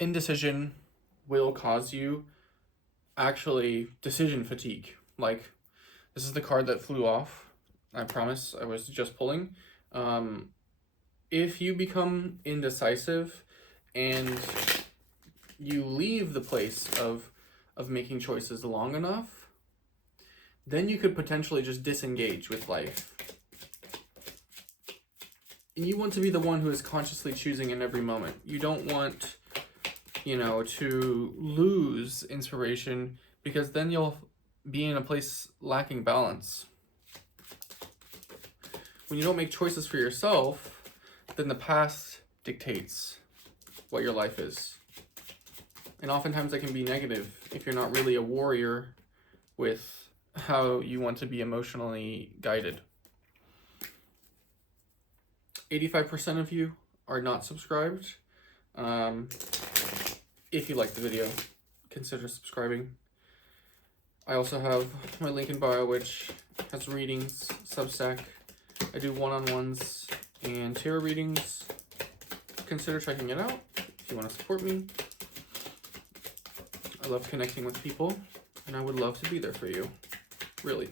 indecision will cause you actually decision fatigue. Like, this is the card that flew off. I promise I was just pulling. If you become indecisive and you leave the place of making choices long enough, then you could potentially just disengage with life. And you want to be the one who is consciously choosing in every moment. You don't want, to lose inspiration, because then you'll be in a place lacking balance. When you don't make choices for yourself, then the past dictates what your life is. And oftentimes that can be negative if you're not really a warrior with how you want to be emotionally guided. 85% of you are not subscribed. If you like the video, consider subscribing. I also have my link in bio, which has readings, Substack. I do one-on-ones and tarot readings. Consider checking it out if you want to support me. I love connecting with people, and I would love to be there for you. Really.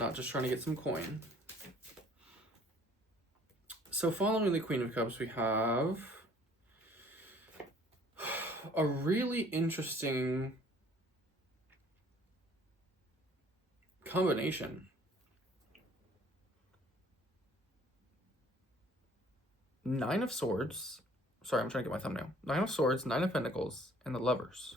Not just trying to get some coin. So following the Queen of Cups, we have a really interesting combination. Nine of Swords. Sorry, I'm trying to get my thumbnail. Nine of Swords, Nine of Pentacles, and the Lovers.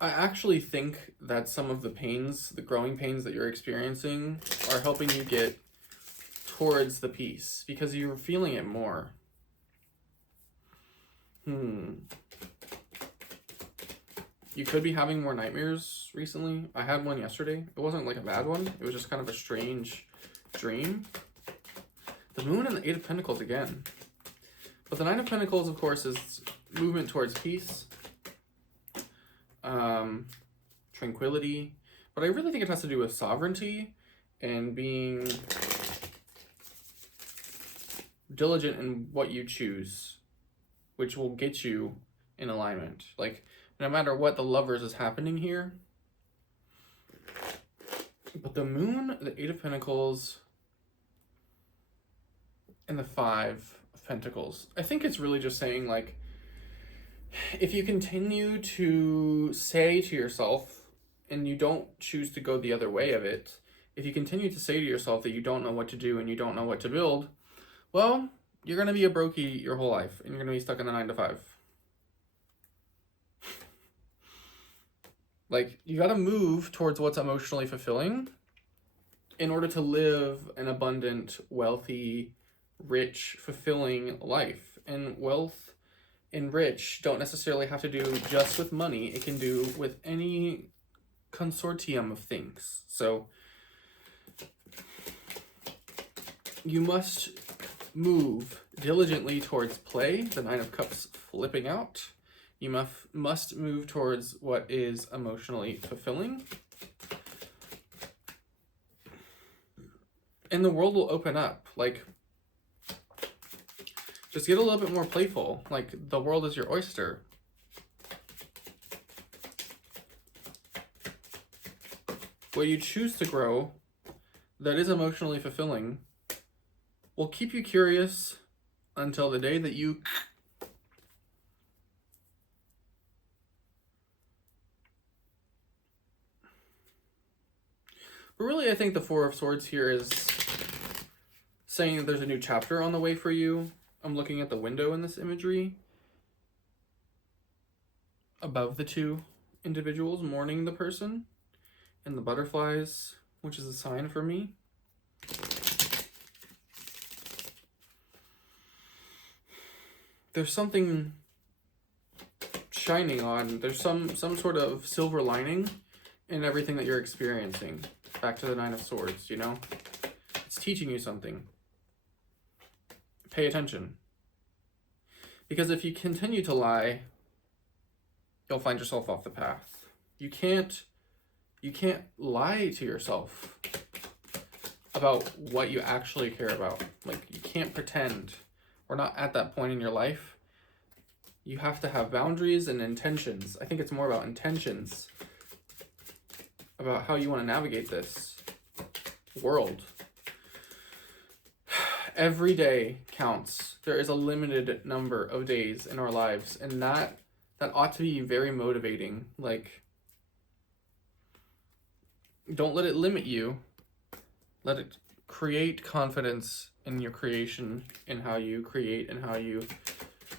I actually think that some of the pains, the growing pains that you're experiencing, are helping you get towards the peace, because you're feeling it more. You could be having more nightmares recently. I had one yesterday. It wasn't like a bad one. It was just kind of a strange dream. The Moon and the Eight of Pentacles again. But the Nine of Pentacles, of course, is movement towards peace. Tranquility. But I really think it has to do with sovereignty and being diligent in what you choose, which will get you in alignment. Like, no matter what, the Lovers is happening here. But the Moon, the Eight of Pentacles, and the Five of Pentacles, I think it's really just saying, like, if you continue to say to yourself, and you don't choose to go the other way of it, if you continue to say to yourself that you don't know what to do and you don't know what to build, well, you're going to be a brokey your whole life, and you're going to be stuck in the 9 to 5. Like, you got to move towards what's emotionally fulfilling in order to live an abundant, wealthy, rich, fulfilling life. And wealth and rich don't necessarily have to do just with money. It can do with any consortium of things. So you must move diligently towards play, the Nine of Cups flipping out. You must move towards what is emotionally fulfilling. And the world will open up. Like, just get a little bit more playful. Like, the world is your oyster. What you choose to grow that is emotionally fulfilling will keep you curious until the day that you But really, I think the Four of Swords here is saying that there's a new chapter on the way for you. I'm looking at the window in this imagery above the two individuals mourning the person, and the butterflies, which is a sign for me. There's something shining on. There's some sort of silver lining in everything that you're experiencing. Back to the Nine of Swords, you know? It's teaching you something. Pay attention. Because if you continue to lie, you'll find yourself off the path. You can't lie to yourself about what you actually care about. Like, you can't pretend. We're not at that point in your life. You have to have boundaries and intentions. I think it's more about intentions, about how you want to navigate this world. Every day counts. There is a limited number of days in our lives, and that ought to be very motivating. Like, don't let it limit you. Let it create confidence in your creation, in how you create and how you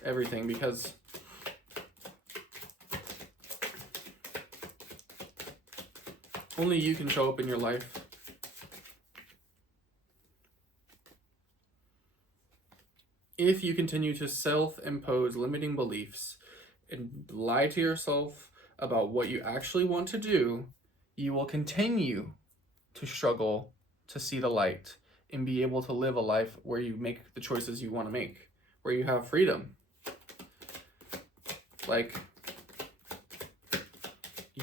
everything, because only you can show up in your life. If you continue to self-impose limiting beliefs and lie to yourself about what you actually want to do, you will continue to struggle to see the light and be able to live a life where you make the choices you want to make, where you have freedom. Like,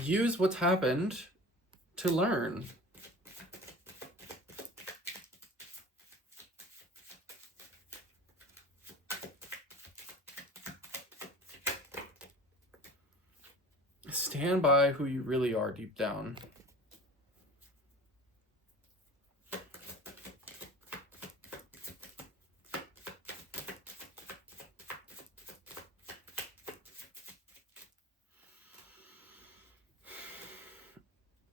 use what's happened to learn. Stand by who you really are deep down.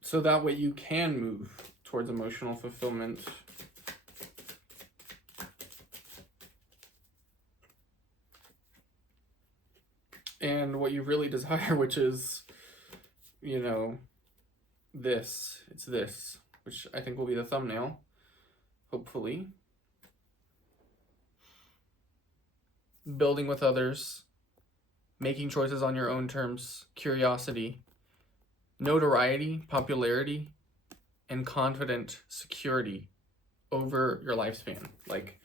So that way you can move towards emotional fulfillment. And what you really desire, which is, you know, this. It's this, which I think will be the thumbnail, hopefully. Building with others, making choices on your own terms, curiosity, notoriety, popularity, and confident security over your lifespan. Like,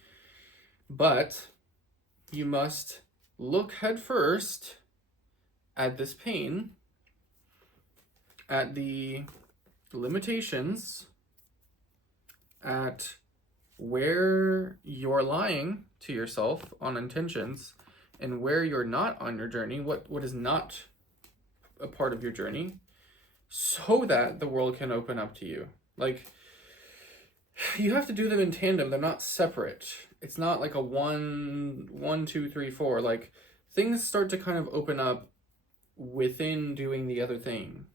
but you must look head first at this pain, at the limitations, at where you're lying to yourself on intentions, and where you're not on your journey, what is not a part of your journey, so that the world can open up to you. Like, you have to do them in tandem. They're not separate. It's not like a 1, 2, 3, 4. Like, things start to kind of open up within doing the other thing.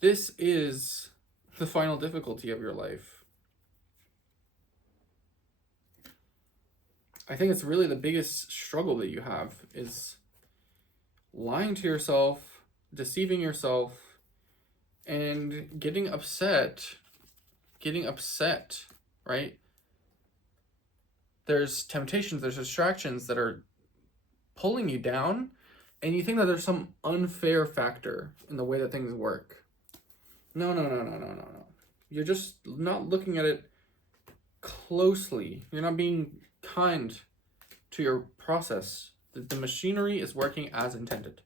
This is the final difficulty of your life. I think it's really the biggest struggle that you have, is lying to yourself, deceiving yourself, and getting upset, right? There's temptations, there's distractions that are pulling you down, and you think that there's some unfair factor in the way that things work. No. You're just not looking at it closely. You're not being kind to your process. The machinery is working as intended.